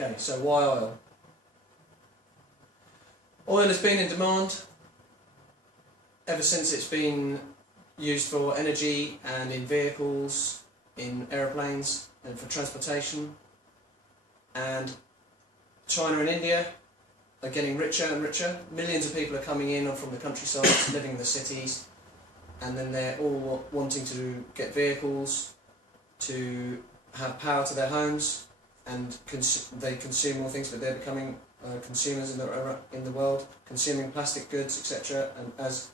Okay, so why oil? Oil has been in demand ever since it's been used for energy and in vehicles, in aeroplanes and for transportation. And China and India are getting richer and richer. Millions of people are coming in from the countryside, living in the cities, and then they're all wanting to get vehicles, to have power to their homes, and they consume more things, but they're becoming consumers in the world, consuming plastic goods, etc. And as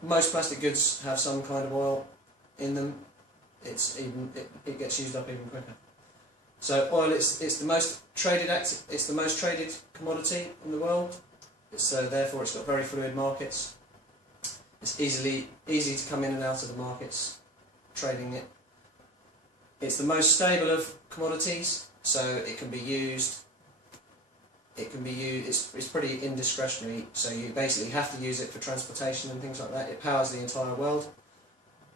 most plastic goods have some kind of oil in them, it gets used up even quicker. So oil, it's the most traded commodity in the world. So therefore, it's got very fluid markets. It's easy to come in and out of the markets, trading it. It's the most stable of commodities, so it can be used. It's pretty indiscretionary, so you basically have to use it for transportation and things like that. It powers the entire world.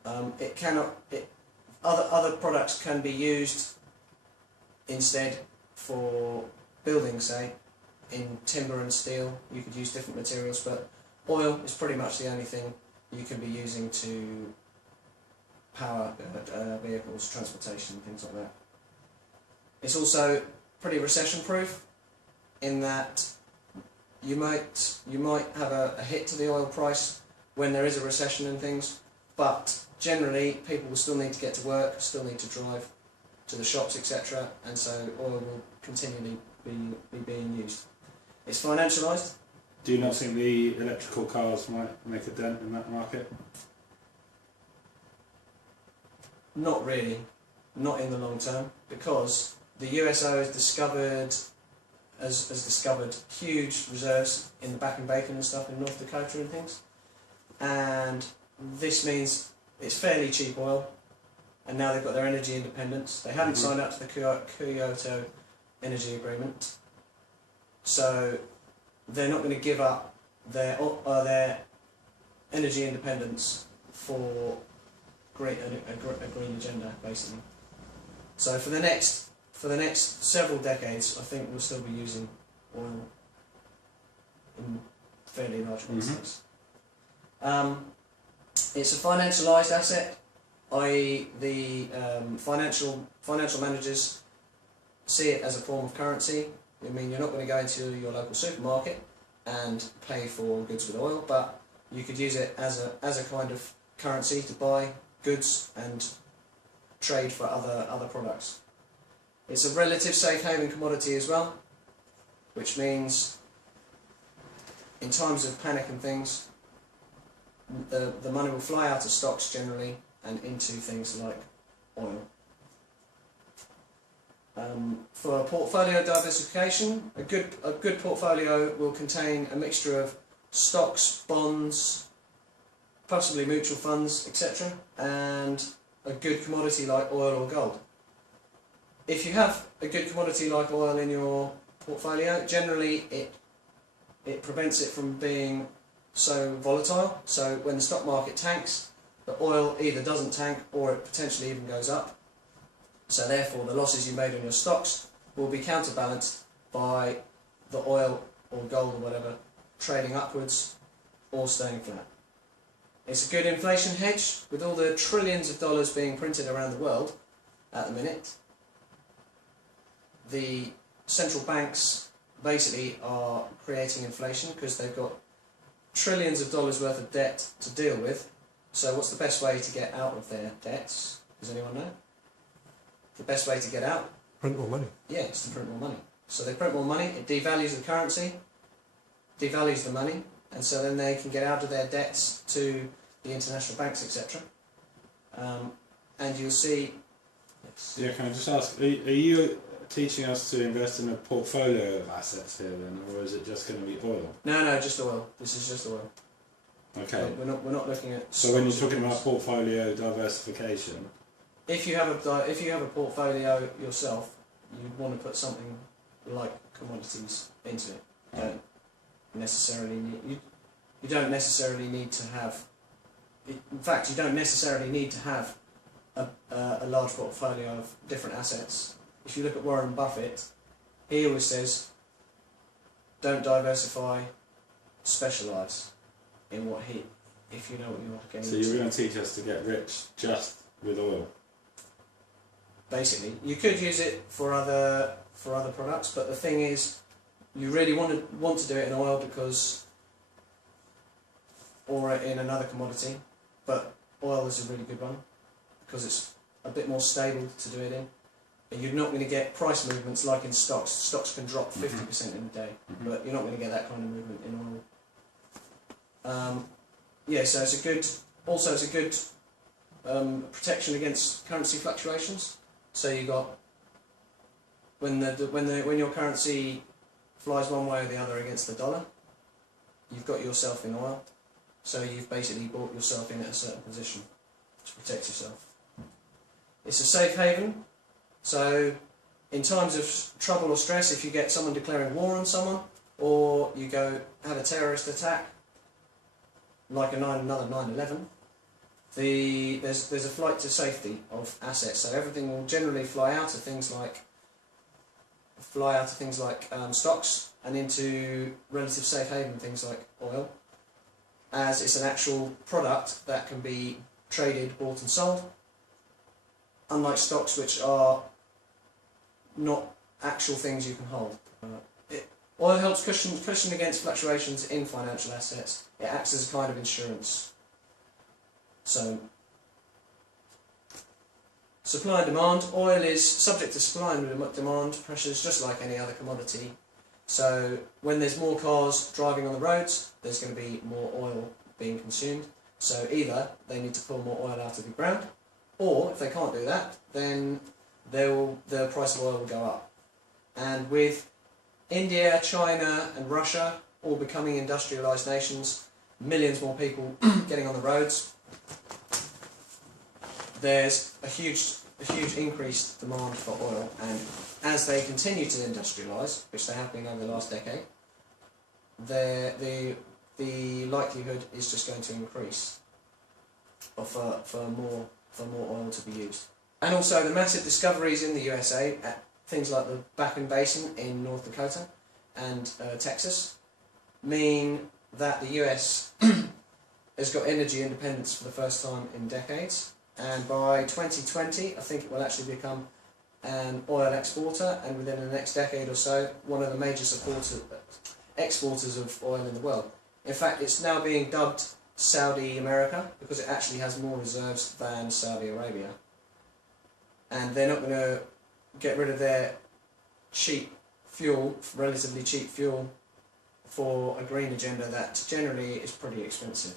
Other products can be used instead for building, say, in timber and steel. You could use different materials, but oil is pretty much the only thing you can be using to power vehicles, transportation, things like that. It's also pretty recession-proof in that you might have a hit to the oil price when there is a recession and things, but generally people will still need to get to work, still need to drive to the shops, etc., and so oil will continually be being used. It's financialised. Do you not think the electrical cars might make a dent in that market? Not really, not in the long term, because the USO has discovered huge reserves in the Back and Bacon and stuff in North Dakota and things, and this means it's fairly cheap oil, and now they've got their energy independence. They haven't signed up to the Kyoto Energy Agreement, so they're not going to give up their energy independence for a green agenda, basically. So for the next several decades, I think we'll still be using oil in fairly large quantities. It's a financialised asset, i.e. the financial managers see it as a form of currency. I mean, you're not going to go into your local supermarket and pay for goods with oil, but you could use it as a kind of currency to buy goods and trade for other products. It's a relative safe haven commodity as well, which means in times of panic and things, the money will fly out of stocks generally and into things like oil. For portfolio diversification, a good portfolio will contain a mixture of stocks, bonds, possibly mutual funds, etc., and a good commodity like oil or gold. If you have a good commodity like oil in your portfolio, generally it prevents it from being so volatile. So when the stock market tanks, the oil either doesn't tank or it potentially even goes up. So therefore the losses you made on your stocks will be counterbalanced by the oil or gold or whatever trading upwards or staying flat. It's a good inflation hedge with all the trillions of dollars being printed around the world at the minute. The central banks basically are creating inflation because they've got trillions of dollars worth of debt to deal with. So what's the best way to get out of their debts? Does anyone know? The best way to get out? Print more money. Yeah, it's to print more money. So they print more money, it devalues the currency, devalues the money, and so then they can get out of their debts to the international banks, etc. And you'll see... Yes. Yeah, can I just ask, are you teaching us to invest in a portfolio of assets here then, or is it just going to be oil? No, just oil. This is just oil. Okay. We're not looking at... So when you're talking about portfolio diversification... If you have a portfolio yourself, you want to put something like commodities into it. You don't necessarily need to have... In fact, you don't necessarily need to have a large portfolio of different assets. If you look at Warren Buffett, he always says, don't diversify, specialise in what he, if you know what you're getting So into. you're going to teach us to get rich just with oil? Basically, you could use it for other products, but the thing is, you really want to do it in oil because, or in another commodity, but oil is a really good one because it's a bit more stable to do it in. And you're not going to get price movements like in stocks. Stocks can drop 50% in a day, but you're not going to get that kind of movement in oil. Yeah, so it's a good. Also, it's a good protection against currency fluctuations. So you got when your currency flies one way or the other against the dollar, you've got yourself in oil. So you've basically bought yourself in at a certain position to protect yourself. It's a safe haven. So in times of trouble or stress, if you get someone declaring war on someone, or you go have a terrorist attack, like another 9/11, there's a flight to safety of assets. So everything will generally fly out of things like stocks and into relative safe haven things like oil, as it's an actual product that can be traded, bought and sold, unlike stocks which are not actual things you can hold. Oil helps cushion against fluctuations in financial assets. It acts as a kind of insurance. So, supply and demand. Oil is subject to supply and demand pressures just like any other commodity. So when there's more cars driving on the roads, there's going to be more oil being consumed. So either they need to pull more oil out of the ground, or if they can't do that, then the price of oil will go up. And with India, China and Russia all becoming industrialised nations, millions more people getting on the roads, there's a huge increased demand for oil, and as they continue to industrialise, which they have been over the last decade, the likelihood is just going to increase for more oil to be used. And also the massive discoveries in the USA at things like the Bakken Basin in North Dakota and Texas mean that the US has got energy independence for the first time in decades, and by 2020 I think it will actually become an oil exporter, and within the next decade or so one of the major exporters of oil in the world. In fact, it's now being dubbed Saudi America because it actually has more reserves than Saudi Arabia, and they're not going to get rid of their cheap fuel, relatively cheap fuel, for a green agenda that generally is pretty expensive.